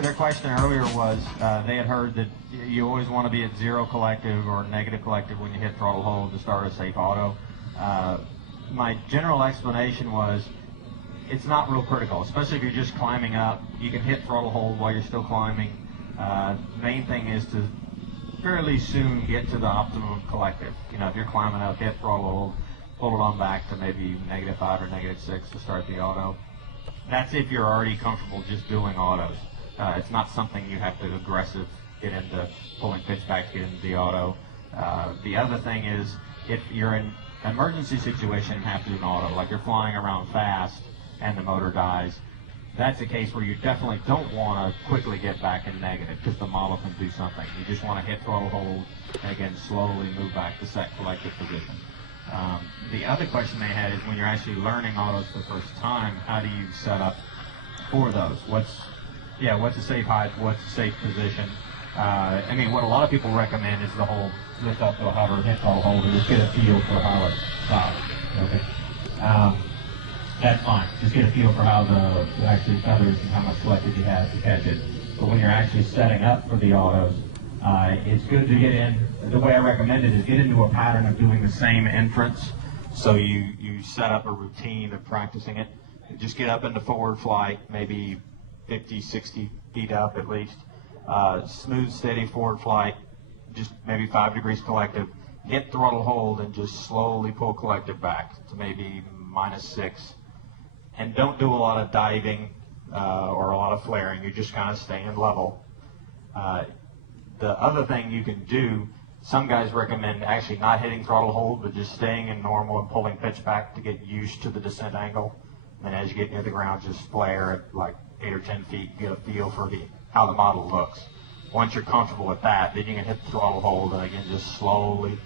their question earlier was they had heard that you always want to be at zero collective or negative collective when you hit throttle hold to start a safe auto. My general explanation was it's not real critical, especially if you're just climbing up. You can hit throttle hold while you're still climbing. Main thing is to fairly soon get to the optimum collective. You know, if you're climbing up, hit throttle hold, pull it on back to maybe -5 or -6 to start the auto. That's if you're already comfortable just doing autos. It's not something you have to aggressive get into pulling pitch back to get into the auto. The other thing is if you're in an emergency situation and have to do an auto, like you're flying around fast and the motor dies, that's a case where you definitely don't want to quickly get back in negative because the model can do something. You just want to hit throttle hold and again slowly move back to set collective position. The other question they had is when you're actually learning autos for the first time, how do you set up for those? What's a safe height? What's a safe position? I mean, what a lot of people recommend is the whole lift up to a hover, hit throttle hold, and just get a feel for how it stops. Okay, that's fine. Just get a feel for how the actually feathers and how much collective you have to catch it. But when you're actually setting up for the autos, it's good to get in. The way I recommend it is get into a pattern of doing the same entrance. So you set up a routine of practicing it. Just get up into forward flight, maybe 50, 60 feet up at least. Smooth, steady forward flight, just maybe 5 degrees collective. Hit throttle hold and just slowly pull collective back to maybe -6. And don't do a lot of diving or a lot of flaring. You're just kind of staying level. The other thing you can do, some guys recommend actually not hitting throttle hold, but just staying in normal and pulling pitch back to get used to the descent angle. And as you get near the ground, just flare at like 8 or 10 feet, get a feel for how the model looks. Once you're comfortable with that, then you can hit the throttle hold and again just slowly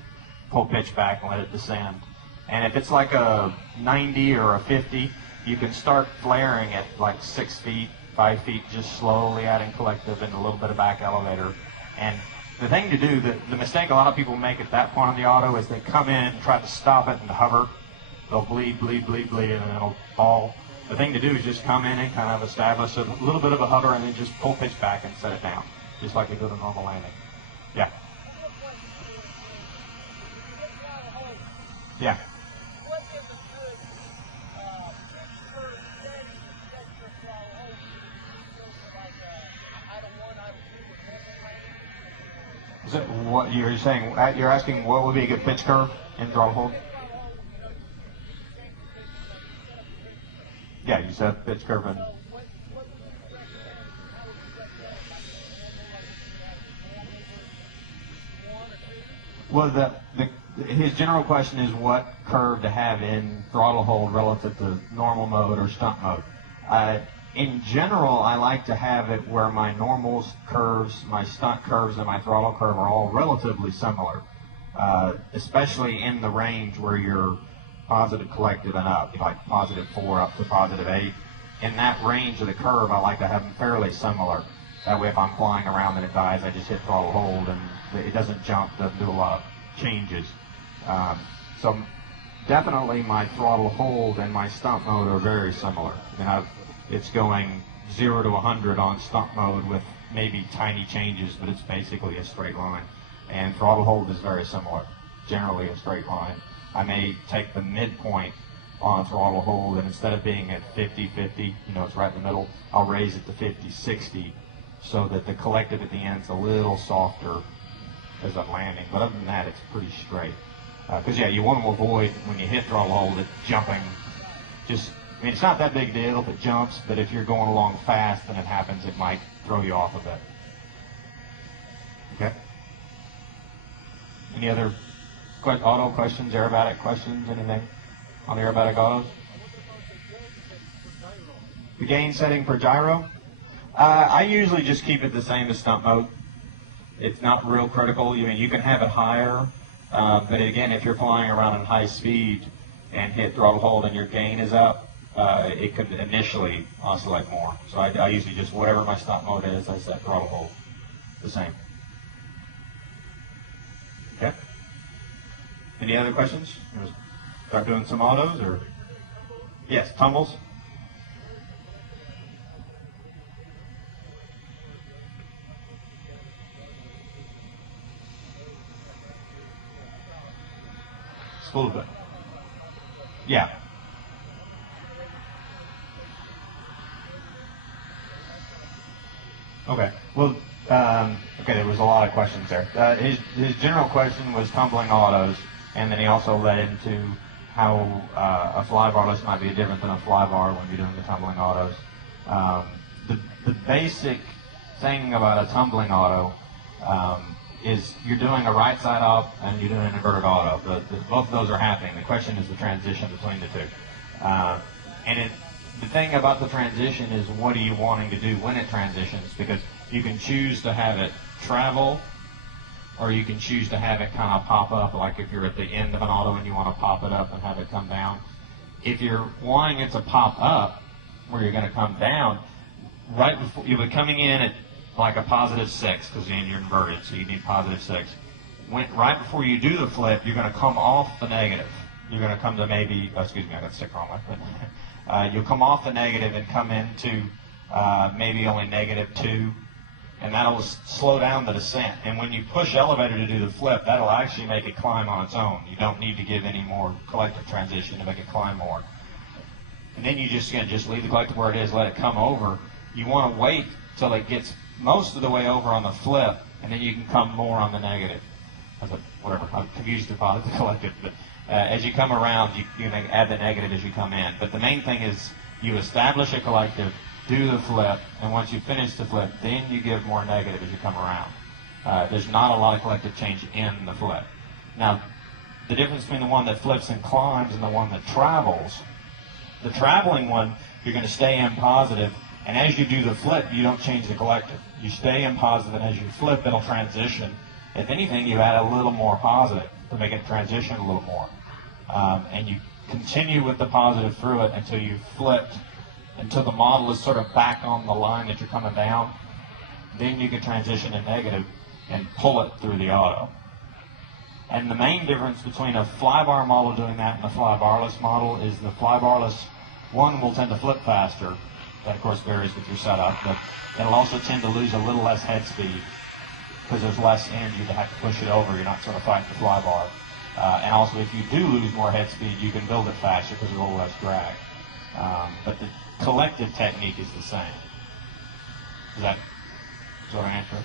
pull pitch back and let it descend. And if it's like a 90 or a 50, you can start flaring at like 6 feet, 5 feet, just slowly adding collective and a little bit of back elevator. And the thing to do, the mistake a lot of people make at that point on the auto is they come in and try to stop it and hover. They'll bleed, and then it'll fall. The thing to do is just come in and kind of establish a little bit of a hover and then just pull pitch back and set it down, just like we do the normal landing. Yeah. Yeah. Is it what you're saying? You're asking what would be a good pitch curve in throttle hold? Yeah, you said pitch curve and. Well, his general question is what curve to have in throttle hold relative to normal mode or stunt mode. In general, I like to have it where my normal curves, my stunt curves, and my throttle curve are all relatively similar, especially in the range where you're positive collective and up, like +4 up to +8. In that range of the curve, I like to have them fairly similar. That way, if I'm flying around and it dies, I just hit throttle hold and it doesn't jump, doesn't do a lot of changes. So definitely my throttle hold and my stunt mode are very similar. It's going 0 to 100 on stunt mode with maybe tiny changes, but it's basically a straight line. And throttle hold is very similar, generally a straight line. I may take the midpoint on throttle hold, and instead of being at 50-50, it's right in the middle, I'll raise it to 50-60 so that the collective at the end is a little softer as I'm landing. But other than that, it's pretty straight. Because, you want to avoid, when you hit throttle hold, it jumping. It's not that big a deal if it jumps, but if you're going along fast and it happens, it might throw you off a bit. Okay? Any other auto questions, aerobatic questions, anything on the aerobatic autos? The gain setting for gyro? I usually just keep it the same as stunt mode. It's not real critical. You can have it higher, but again, if you're flying around at high speed and hit throttle hold and your gain is up, it could initially oscillate more. So I usually just, whatever my stunt mode is, I set throttle hold the same. Okay? Any other questions? Start doing some autos, or? Yes, tumbles? Absolutely. Yeah. Okay. Well, okay, there was a lot of questions there. His general question was tumbling autos, and then he also led into how a flybarless might be different than a flybar when you're doing the tumbling autos. The basic thing about a tumbling auto is you're doing a right side up and you're doing an inverted auto. Both of those are happening. The question is the transition between the two. The thing about the transition is what are you wanting to do when it transitions, because you can choose to have it travel or you can choose to have it kind of pop up, like if you're at the end of an auto and you want to pop it up and have it come down. If you're wanting it to pop up where you're going to come down, right before you'll be coming in at like a +6 because you're inverted, so you need +6. Right before you do the flip, you're going to come off the negative. You're going to come to maybe, excuse me, I got the stick wrong one, but you'll come off the negative and come into maybe only -2, and that'll slow down the descent. And when you push elevator to do the flip, that'll actually make it climb on its own. You don't need to give any more collective transition to make it climb more. And then you just leave the collective where it is, let it come over. You want to wait till it gets most of the way over on the flip, and then you can come more on the negative. Whatever, I'm confused about the collective, but as you come around, you can add the negative as you come in. But the main thing is you establish a collective, do the flip, and once you finish the flip, then you give more negative as you come around. There's not a lot of collective change in the flip. Now, the difference between the one that flips and climbs and the one that travels, the traveling one, you're going to stay in positive, and as you do the flip, you don't change the collective. You stay in positive, and as you flip, it'll transition. If anything, you add a little more positive to make it transition a little more. And you continue with the positive through it until you flipped, until the model is sort of back on the line that you're coming down. Then you can transition to negative and pull it through the auto. And the main difference between a flybar model doing that and a flybarless model is the flybarless one will tend to flip faster. That, of course, varies with your setup, but it'll also tend to lose a little less head speed because there's less energy to have to push it over. You're not sort of fighting the flybar. And also, if you do lose more head speed, you can build it faster because there's a little less drag. But the collective technique is the same. Is that sort of answer?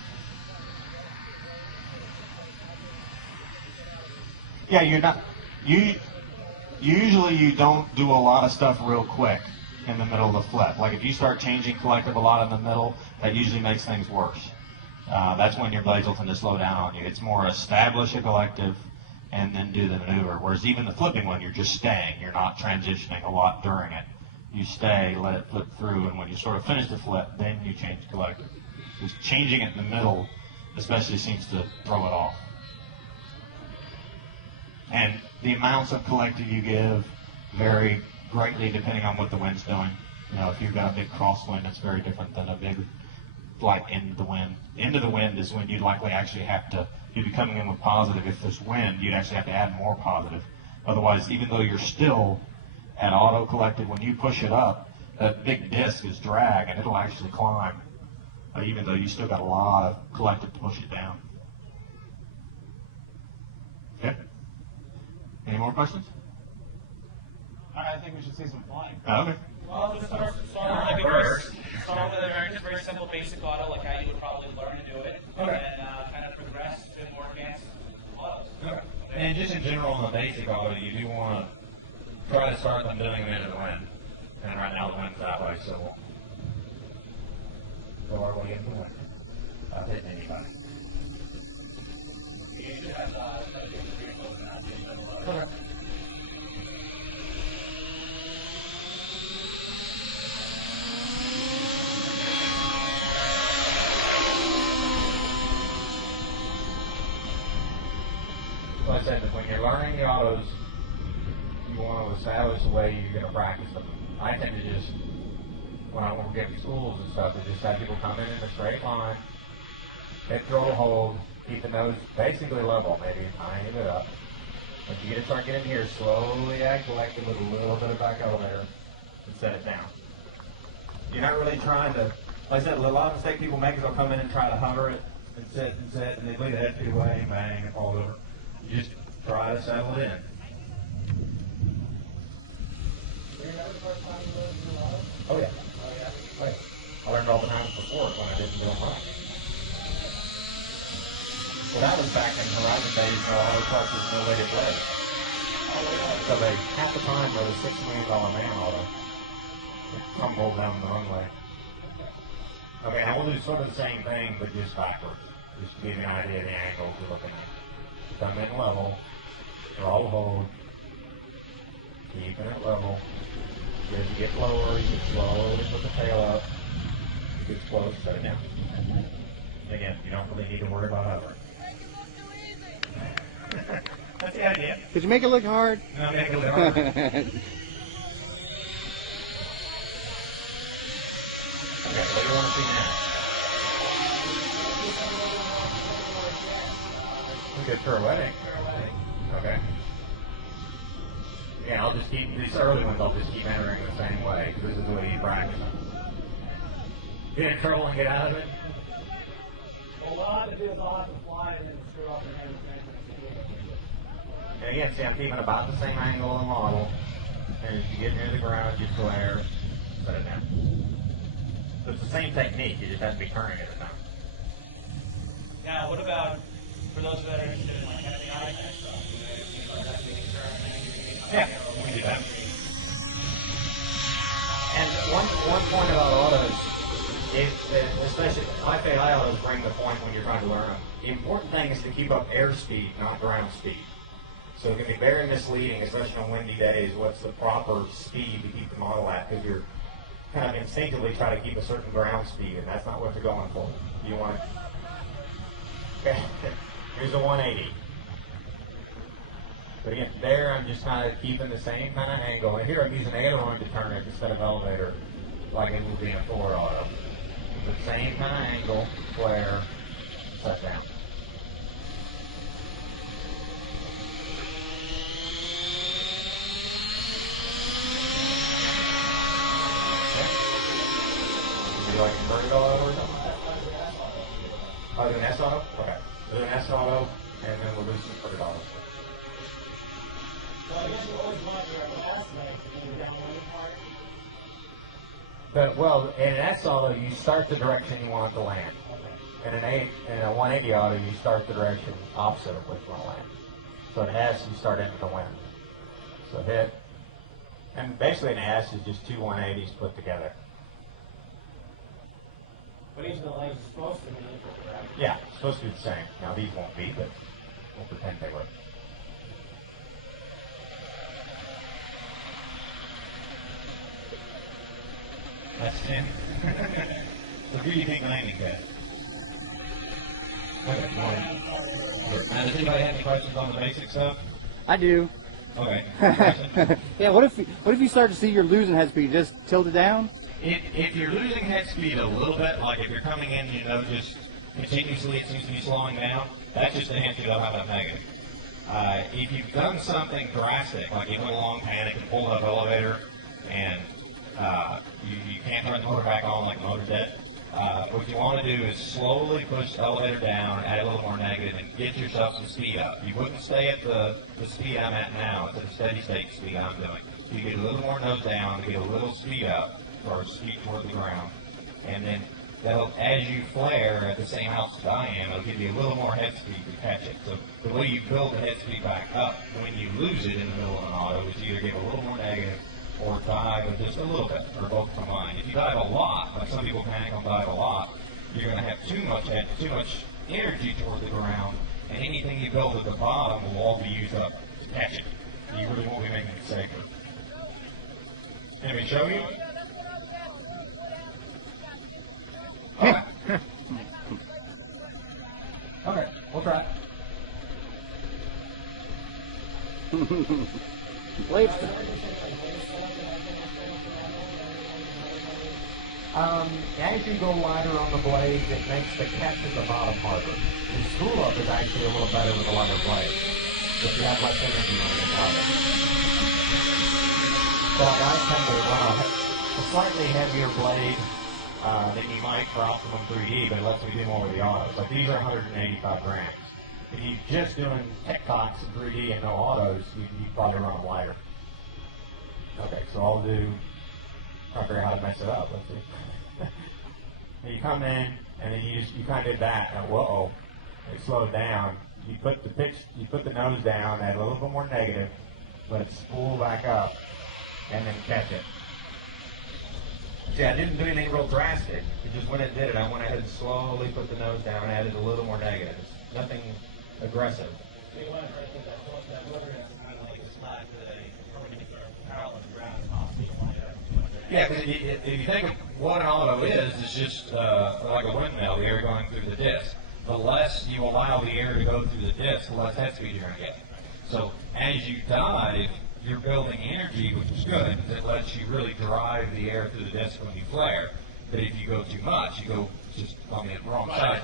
Yeah, you're not. Usually you don't do a lot of stuff real quick in the middle of the flip. Like if you start changing collective a lot in the middle, that usually makes things worse. That's when your blades will tend to slow down on you. It's more establish a collective and then do the maneuver. Whereas even the flipping one, you're just staying. You're not transitioning a lot during it. You stay, let it flip through, and when you sort of finish the flip, then you change collective. Because changing it in the middle especially seems to throw it off. And the amounts of collective you give vary greatly depending on what the wind's doing. You know, if you've got a big crosswind, it's very different than a big, like, into the wind. Into the wind is when you'd likely actually have to, you'd be coming in with positive. If there's wind, you'd actually have to add more positive. Otherwise, even though you're still at auto collective, when you push it up, that big disc is drag, and it'll actually climb, even though you still got a lot of collective to push it down. Okay. Any more questions? I think we should see some flying. Okay. Well, just start with a very simple basic auto, like how you would probably learn to do it, and then kind of progress to more advanced autos. Okay. And just in general on the basic auto, you do want to try to start them doing them into the wind. And right now the wind's that way, so we'll go our way into the wind. Not hitting anybody. You should have Okay. Like I said, when you're learning the autos, you want to establish the way you're going to practice them. I tend to just, when I want to get schools and stuff, to just have people come in a straight line, hit throttle hold, keep the nose basically level, maybe tying it up. Once you get to start getting here, slowly add collective with a little bit of back elevator and set it down. You're not really trying to, like I said, a lot of mistake people make is they'll come in and try to hover it and set, and they leave the head feet away, bang, it falls over. You just try to settle it in. Oh yeah. Oh, yeah. I learned all the times before when I didn't do them right. Well, that was back in Horizon days, no auto parts was no weighted blade. So they, half the time, there was $6 million man auto. It tumbled down the runway. Okay, now we'll do sort of the same thing, but just backwards. Just to give you an idea of the angles we're looking at. Come in level, throttle hold, keeping it level. As you get lower, you can slowly put the tail up. Get close, set it down. Again, you don't really need to worry about hovering. That's the idea. Did you make it look hard? No, make it look hard. Okay, what do you want to see now? We could pirouetting. Okay. Yeah, I'll just keep, these early ones I'll just keep entering the same way, because this is the way you practice. Get in trouble and get out of it? Well, what I have to do is I'll have to fly it and screw up and have it. And again, see, I'm keeping about the same angle of the model. And as you get near the ground, you flare, set it down. So it's the same technique, you just have to be turning it at a time. Now, what about for those that are interested in like FBI type stuff? Yeah, we can do that. And one point about autos is that, especially FAI autos bring the point when you're trying to learn them. The important thing is to keep up airspeed, not ground speed. So it can be very misleading, especially on windy days, what's the proper speed to keep the model at, because you're kind of instinctively try to keep a certain ground speed, and that's not what you're going for. You want to, okay, here's a 180. But again, there I'm just kind of keeping the same kind of angle. And here I'm using aileron to turn it instead of elevator, like it would be in Ford auto. The same kind of angle, flare, set down. Would you like inverted auto or something? Oh, do an S auto? Okay. Do an S auto, and then we'll do some inverted autos. Well, I guess you always want your S leg in the downwind part. But, well, in an S auto, you start the direction you want it to land. In a 180 auto, you start the direction opposite of which you want to land. So in S, you start into the wind. So hit. And basically an S is just two 180s put together. But each of the legs is supposed to be equal, correct? Yeah, it's supposed to be the same. Now these won't be, but we'll pretend they were. That's 10. So who do you think landing that? Okay, morning. Does anybody have any questions on the basic stuff? I do. Okay. Yeah, what if you start to see you're losing head speed? Just tilt it down? If you're losing head speed a little bit, like if you're coming in, just continuously it seems to be slowing down, that's just a hint that you'll have a negative. If you've done something drastic, like you went along panic and pulled up elevator, and you can't turn the motor back on like the motor's dead, what you want to do is slowly push the elevator down, add a little more negative, and get yourself some speed up. You wouldn't stay at the speed I'm at now. It's at a steady state speed I'm doing. You get a little more nose down, get a little speed up, or speed toward the ground, and then that'll, as you flare at the same altitude I am, it'll give you a little more head speed to catch it. So the way you build the head speed back up when you lose it in the middle of an auto is either give a little more negative or dive with just a little bit, or both combined. If you dive a lot, like some people panic on dive a lot, you're going to have too much energy toward the ground, and anything you build at the bottom will all be used up to catch it. You really won't be making it safer. Can we show you? Okay. Okay, we'll try. Blade. As you go lighter on the blades, it makes the catch at the bottom harder. The spool up is actually a little better with a lighter blade. If you have less energy on the bottom. So guys tend to run a slightly heavier blade than you might for Optimum 3D, but it lets me do more with the autos. Like these are 185 grams. If you're just doing tech talks in 3D and no autos, you probably run them lighter. Okay, so I'll do, I'll figure out how to mess it up. Let's see. You come in, and then you kind of did that, and whoa, it slowed down. You put the nose down, add a little bit more negative, let it spool back up, and then catch it. See, I didn't do anything real drastic. It just when it did it, I went ahead and slowly put the nose down and added a little more negative. Nothing aggressive. So you want to try to put that rotary that's kind of like a slide to a perpendicular parallel to the ground as possible. You want it Yeah, because if you think of what an auto is, it's just like a windmill, the air going through the disc. The less you allow the air to go through the disc, the less head speed you're going to get. So as you dive, you're building energy, which is good, because it lets you really drive the air through the disc when you flare. But if you go too much, you go just on the wrong side.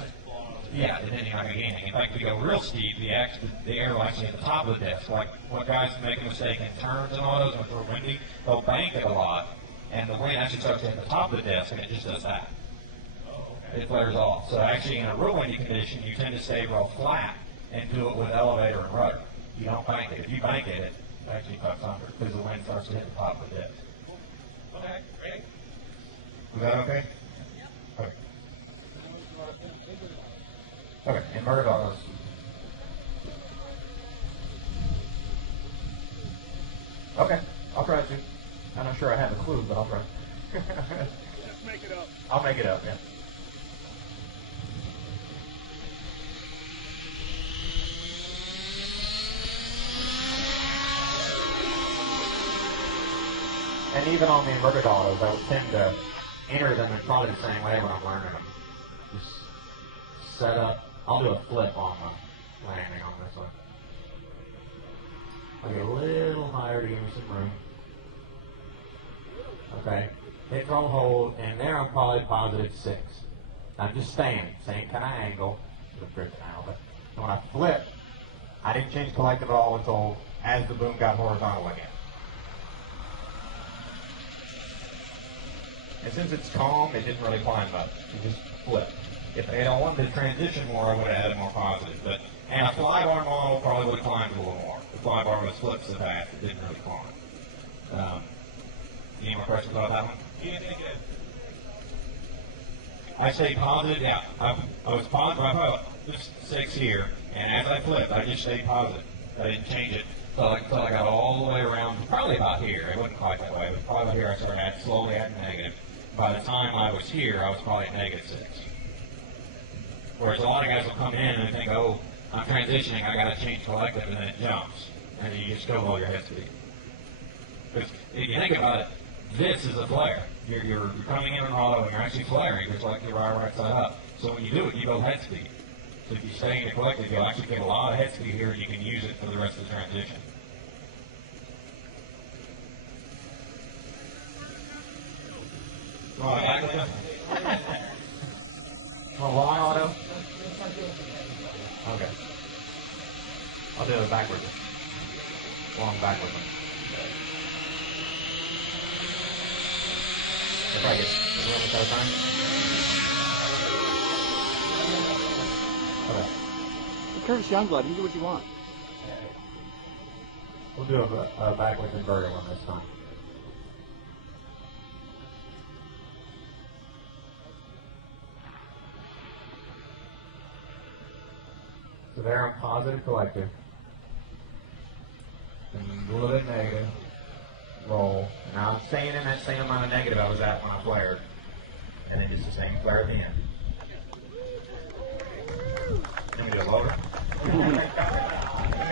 Yeah, and then you're not going to gain anything. In fact, if you go real steep, the air will actually at the top of the disc. Like what guys make a mistake in turns and autos, when they're windy, they'll bank it a lot, and the wind actually starts at the top of the disc, and it just does that. It flares off. So actually, in a real windy condition, you tend to stay real flat and do it with elevator and rudder. You don't bank it. If you bank it, it actually cuts under because the wind starts to hit the top of the disc. Okay, great. Is that okay? Okay. Okay, inverted autos. Okay, I'll try to. I'm not sure I have a clue, but I'll try. Just make it up. I'll make it up, yeah. And even on the inverted autos, I would tend to enter them in probably the same way when I'm learning them. Just set up. I'll do a flip on the landing on this one. I'll get a little higher to give me some room. Okay. Hit throttle hold, and there I'm probably +6. I'm just staying, same kind of angle. The grip now, but when I flip, I didn't change collective at all until as the boom got horizontal again. And since it's calm, it didn't really climb much. It just flipped. If I had wanted to transition more, I would have added more positive. But and a fly bar model probably would have climbed a little more. The fly bar was flipped so fast it didn't really climb. Any more questions about that one? Do you think it? I say positive, yeah. I was positive. I put just 6 here, and as I flipped, I just stayed positive. I didn't change it until I got all the way around, probably about here. It wasn't quite that way, but probably about here I started slowly adding negative. By the time I was here, I was probably at -6. Whereas a lot of guys will come in and think, oh, I'm transitioning, I got to change collective, and then it jumps. And then you just go below your head speed. Because if you think about it, this is a flare. You're coming in an auto and you're actually flaring just like you're right side up. So when you do it, you go head speed. So if you stay in the collective, you'll actually get a lot of head speed here and you can use it for the rest of the transition. Oh, back with it? A long auto? Okay. I'll do it backwards. Long backwards. If I get the room at a time. Okay. Curtis Youngblood, you do what you want. We'll do a backwards inverted one this time. So there I'm positive collective. And a little bit negative. Roll. Now I'm staying in that same amount of negative I was at when I flared. And then just the same flare at the end. Let me do it lower. I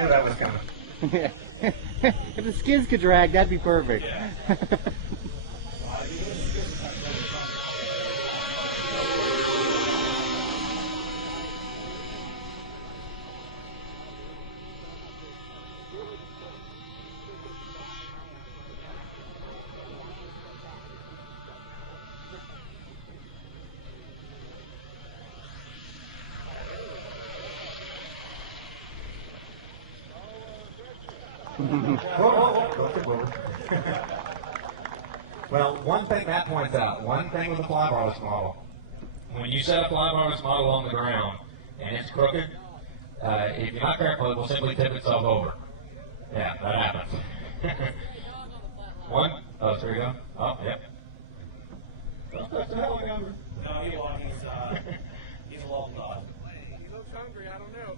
knew that was coming. If the skids could drag, that'd be perfect. Yeah. Well, one thing that points out, one thing with the flybarless model, when you set a flybarless model on the ground and it's crooked, if you're not careful, it will simply tip itself over. Yeah, that happens. One. Oh, there we go. Oh, yep. No, he won't. He's a long dog. He looks hungry, I don't know.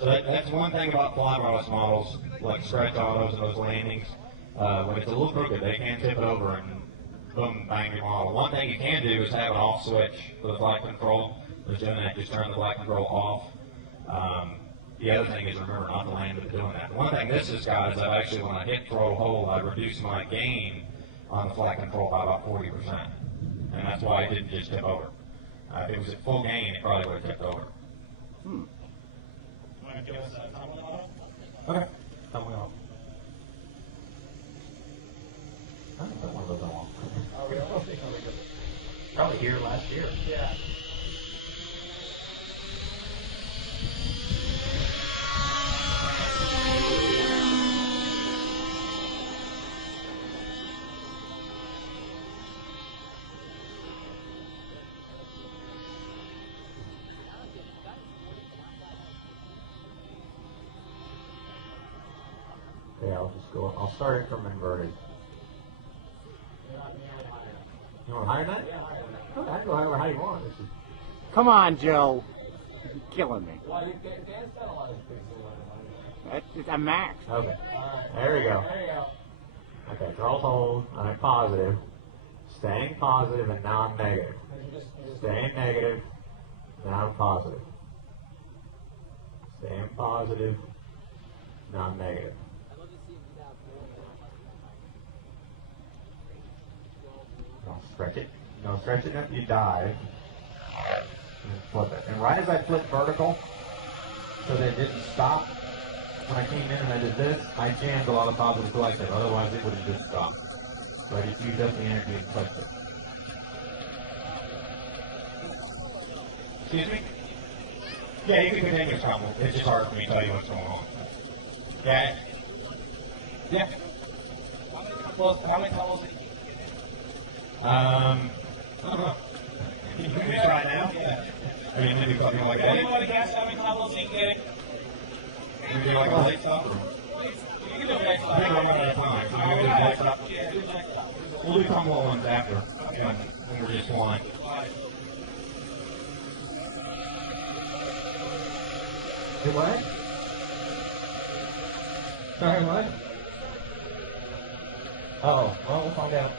So that's one thing about fly rod models, like stretch autos and those landings. When it's a little crooked, they can tip it over and boom, bang your model. One thing you can do is have an off switch for the flight control. Just doing that, just turn the flight control off. The other thing is remember not to land with doing that. One thing this has got is that actually when I hit throttle hold, I reduce my gain on the flight control by about 40%. And that's why it didn't just tip over. If it was at full gain, it probably would have tipped over. Want to give us a tumbling auto? Okay. Tumbling off. I don't know one of those on. Oh, really? Probably here last year. Yeah. Yeah, I'll just go. I'll start it from inverted. You want higher than that? Okay, I can go however high you want. This is Come on, Joe. You're killing me. Well, Dan's got a lot of space to That's a max. okay. There we go. There you go. Okay, throttle hold. I'm positive. Staying positive and non-negative. Staying negative. Now I'm positive. Staying positive. Non-negative. Don't stretch it. No, stretch it if you dive. And flip it. And right as I flipped vertical, so that it didn't stop, when I came in and I did this, I jammed a lot of positive collective. Otherwise, it would have just stopped. So I just used up the energy and touched it. Excuse me? Yeah, you can continue your problem. It's just hard for me to tell you what's going on. Yeah. Yeah. How many tunnels did you I don't know. Can we try now? Yeah. I mean, maybe something like that. Anybody guess how many tunnels you can get? Maybe like a late stop. You can do a next I think I'm running out of time. So maybe a late stop. Yeah, do a next stop. We'll do tumble ones after when we're just flying. Hey, what? Sorry, what? Oh, well, we'll find out.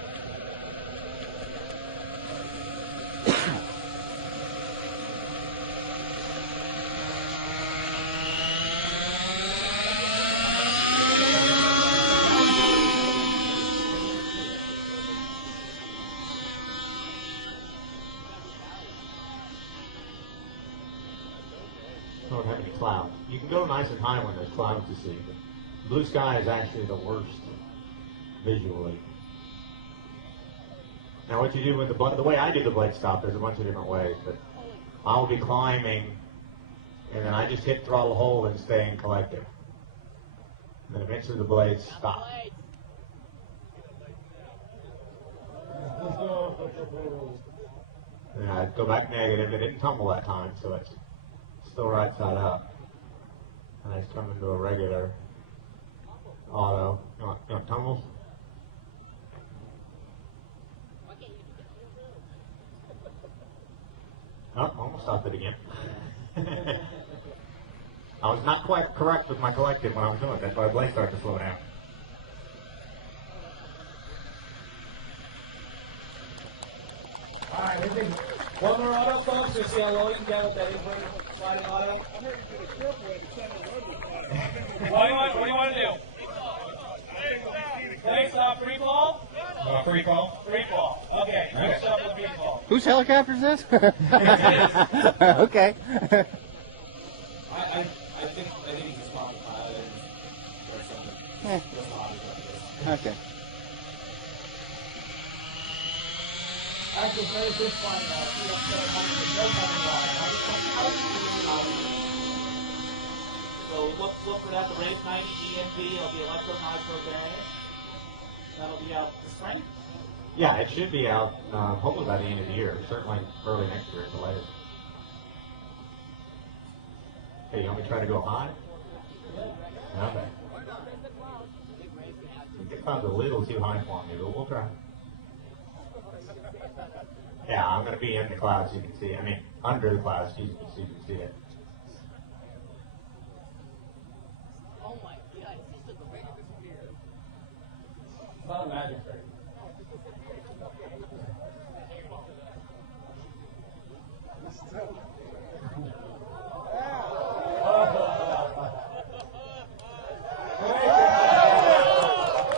Don't have any clouds. You can go nice and high when there's clouds to see, but blue sky is actually the worst visually. Now what you do with the way I do the blade stop, there's a bunch of different ways, but I'll be climbing and then I just hit throttle hold and stay in collective. And then eventually the blades stop. And I go back negative. It didn't tumble that time, so it's still right side up. And I just come into a regular auto. You want tumbles? Oh, almost stopped it again. I was not quite correct with my collective when I was doing it. That's why the blade started to slow down. All right, we can. One more auto, folks. We'll see how low you can get with that inverted sliding auto. I'm ready to do the short way to center road with What do you want to do? Play stop, free fall? Free fall? Free fall. Okay, next up is free fall. Whose helicopter is this? Okay. I think he's just probably pilot or something. Eh. That's the hobby like this. Okay. Actually, very good flight. So look for that, the Race 90 EMV. It'll be electro-micro variant. That'll be out this spring. Yeah, it should be out hopefully by the end of the year. Certainly early next year at the latest. Hey, you want me to try to go high? Okay. It sounds a little too high for me, but we'll try. Yeah, I'm going to be in the clouds, you can see. I mean, under the clouds, so you can see it. Oh my God, it's just a regular disappear. It's not a magic trick.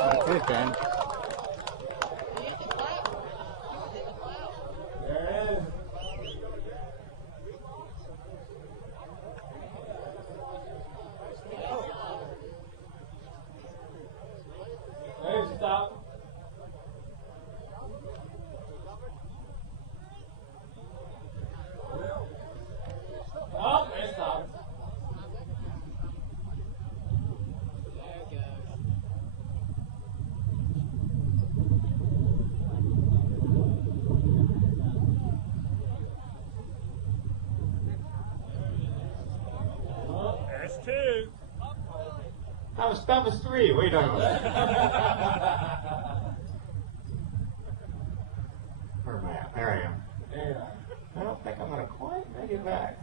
That's it, then. You hit the cloud. You hit the cloud. There it is. There's the stop. Oh, there's stop. There it goes. There's two. That was 3. What are you talking about? Where am I at? There I am. There you are. I don't think I'm going to quite make it back.